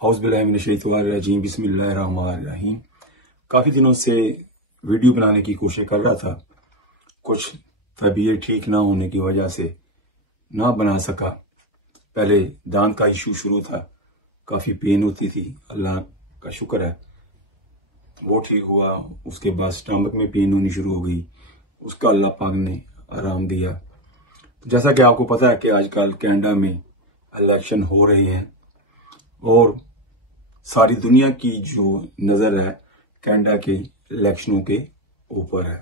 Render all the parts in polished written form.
औज़ुबिल्लाहिमिनश्शैतानिर्रजीम बिस्मिल्लाहिर्रहमानिर्रहीम। काफ़ी दिनों से वीडियो बनाने की कोशिश कर रहा था, कुछ तबीयत ठीक ना होने की वजह से ना बना सका। पहले दांत का इशू शुरू था, काफ़ी पेन होती थी, अल्लाह का शुक्र है वो ठीक हुआ। उसके बाद स्टमक में पेन होनी शुरू हो गई, उसका अल्लाह पाक ने आराम दिया। तो जैसा कि आपको पता है कि आजकल कनाडा में इलेक्शन हो रहे हैं और सारी दुनिया की जो नज़र है कनाडा के इलेक्शनों के ऊपर है।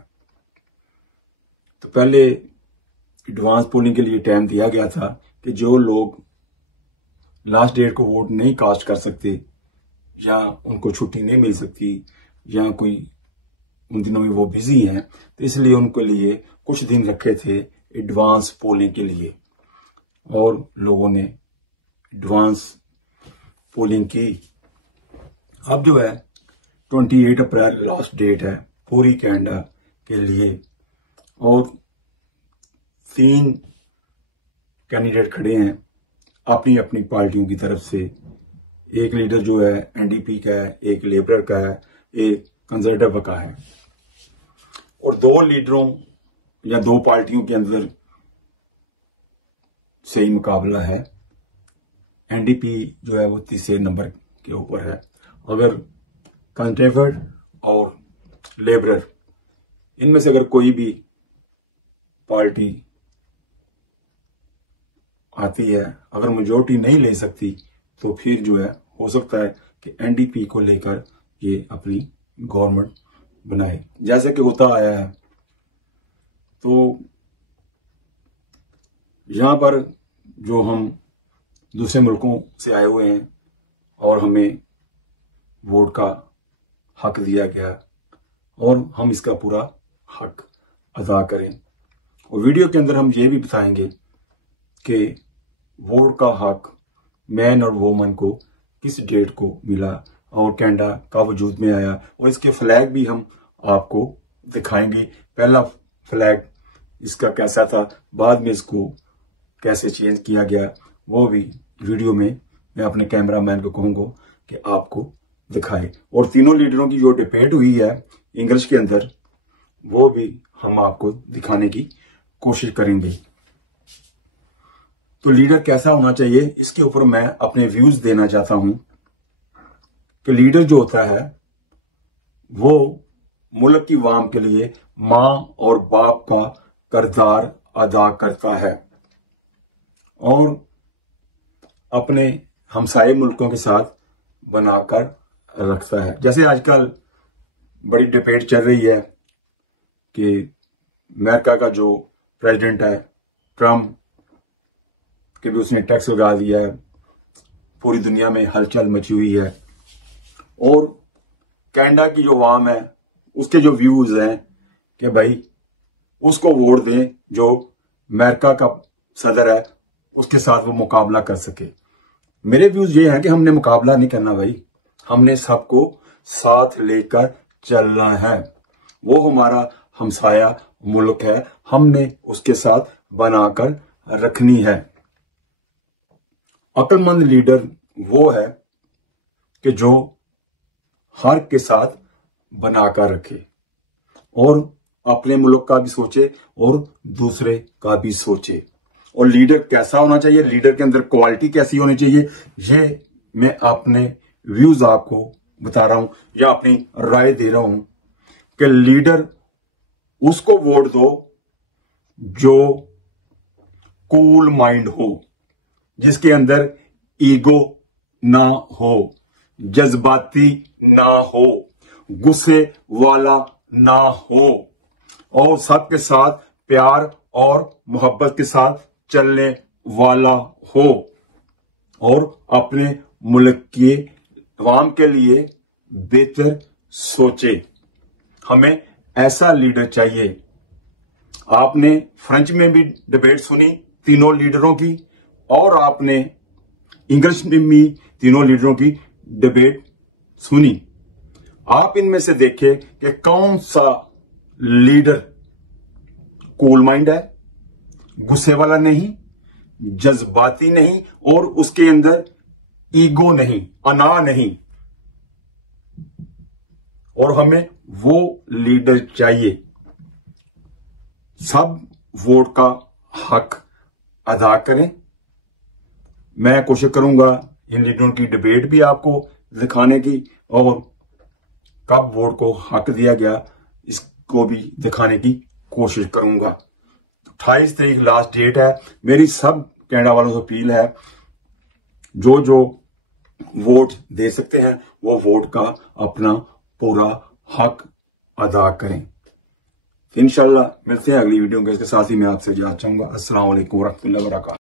तो पहले एडवांस पोलिंग के लिए टाइम दिया गया था कि जो लोग लास्ट डेट को वोट नहीं कास्ट कर सकते या उनको छुट्टी नहीं मिल सकती या कोई उन दिनों में वो बिजी हैं, तो इसलिए उनके लिए कुछ दिन रखे थे एडवांस पोलिंग के लिए और लोगों ने एडवांस पोलिंग की। अब जो है 28 अप्रैल लास्ट डेट है पूरी कनाडा के लिए और 3 कैंडिडेट खड़े हैं अपनी अपनी पार्टियों की तरफ से। एक लीडर जो है एनडीपी का है, एक लेबर का है, एक कंजर्वेटिव का है और 2 लीडरों या 2 पार्टियों के अंदर से ही मुकाबला है। एनडीपी जो है वो तीसरे नंबर के ऊपर है। अगर कंजर्वेटिव और लेबर इनमें से अगर कोई भी पार्टी आती है, अगर मेजोरिटी नहीं ले सकती तो फिर जो है हो सकता है कि एनडीपी को लेकर ये अपनी गवर्नमेंट बनाए, जैसे कि होता आया है। तो यहां पर जो हम दूसरे मुल्कों से आए हुए हैं और हमें वोट का हक दिया गया और हम इसका पूरा हक अदा करें। और वीडियो के अंदर हम ये भी बताएंगे कि वोट का हक मैन और वोमन को किस डेट को मिला और कनाडा का वजूद में आया और इसके फ्लैग भी हम आपको दिखाएंगे। पहला फ्लैग इसका कैसा था, बाद में इसको कैसे चेंज किया गया, वो भी वीडियो में मैं अपने कैमरामैन को कहूंगा कि आपको दिखाए। और तीनों लीडरों की जो डिबेट हुई है इंग्लिश के अंदर वो भी हम आपको दिखाने की कोशिश करेंगे। तो लीडर कैसा होना चाहिए इसके ऊपर मैं अपने व्यूज देना चाहता हूं कि लीडर जो होता है वो मुल्क की आवाम के लिए मां और बाप का किरदार अदा करता है और अपने हमसाये मुल्कों के साथ बनाकर रखता है। जैसे आजकल बड़ी डिबेट चल रही है कि अमेरिका का जो प्रेसिडेंट है ट्रम्प के भी उसने टैक्स लगा दिया है, पूरी दुनिया में हलचल मची हुई है और कनाडा की जो आवाम है उसके जो व्यूज हैं कि भाई उसको वोट दें जो अमेरिका का सदर है, उसके साथ वो मुकाबला कर सके। मेरे व्यूज ये हैं कि हमने मुकाबला नहीं करना भाई, हमने सबको साथ लेकर चलना है। वो हमारा हमसाया मुल्क है, हमने उसके साथ बनाकर रखनी है। अक्लमंद लीडर वो है कि जो हर के साथ बनाकर रखे और अपने मुल्क का भी सोचे और दूसरे का भी सोचे। और लीडर कैसा होना चाहिए, लीडर के अंदर क्वालिटी कैसी होनी चाहिए, ये मैं अपने व्यूज आपको बता रहा हूं या अपनी राय दे रहा हूं कि लीडर उसको वोट दो जो कूल माइंड हो, जिसके अंदर ईगो ना हो, जज्बाती ना हो, गुस्से वाला ना हो और सबके साथ प्यार और मोहब्बत के साथ चलने वाला हो और अपने मुल्क के अवाम के लिए बेहतर सोचे। हमें ऐसा लीडर चाहिए। आपने फ्रेंच में भी डिबेट सुनी तीनों लीडरों की और आपने इंग्लिश में भी तीनों लीडरों की डिबेट सुनी। आप इनमें से देखें कि कौन सा लीडर कूल माइंड है, गुस्से वाला नहीं, जज्बाती नहीं और उसके अंदर ईगो नहीं, अना नहीं। और हमें वो लीडर चाहिए सब वोट का हक अदा करें। मैं कोशिश करूंगा इन लीडरों की डिबेट भी आपको दिखाने की, और कब वोट को हक दिया गया इसको भी दिखाने की कोशिश करूंगा। 28 तारीख लास्ट डेट है। मेरी सब कनाडा वालों से अपील है, जो जो वोट दे सकते हैं वो वोट का अपना पूरा हक अदा करें। इंशाल्लाह मिलते हैं अगली वीडियो के। इसके साथ ही मैं आपसे इजाजत चाहूंगा। अस्सलाम वालेकुम रहमतुल्लाहि व बरकातहू।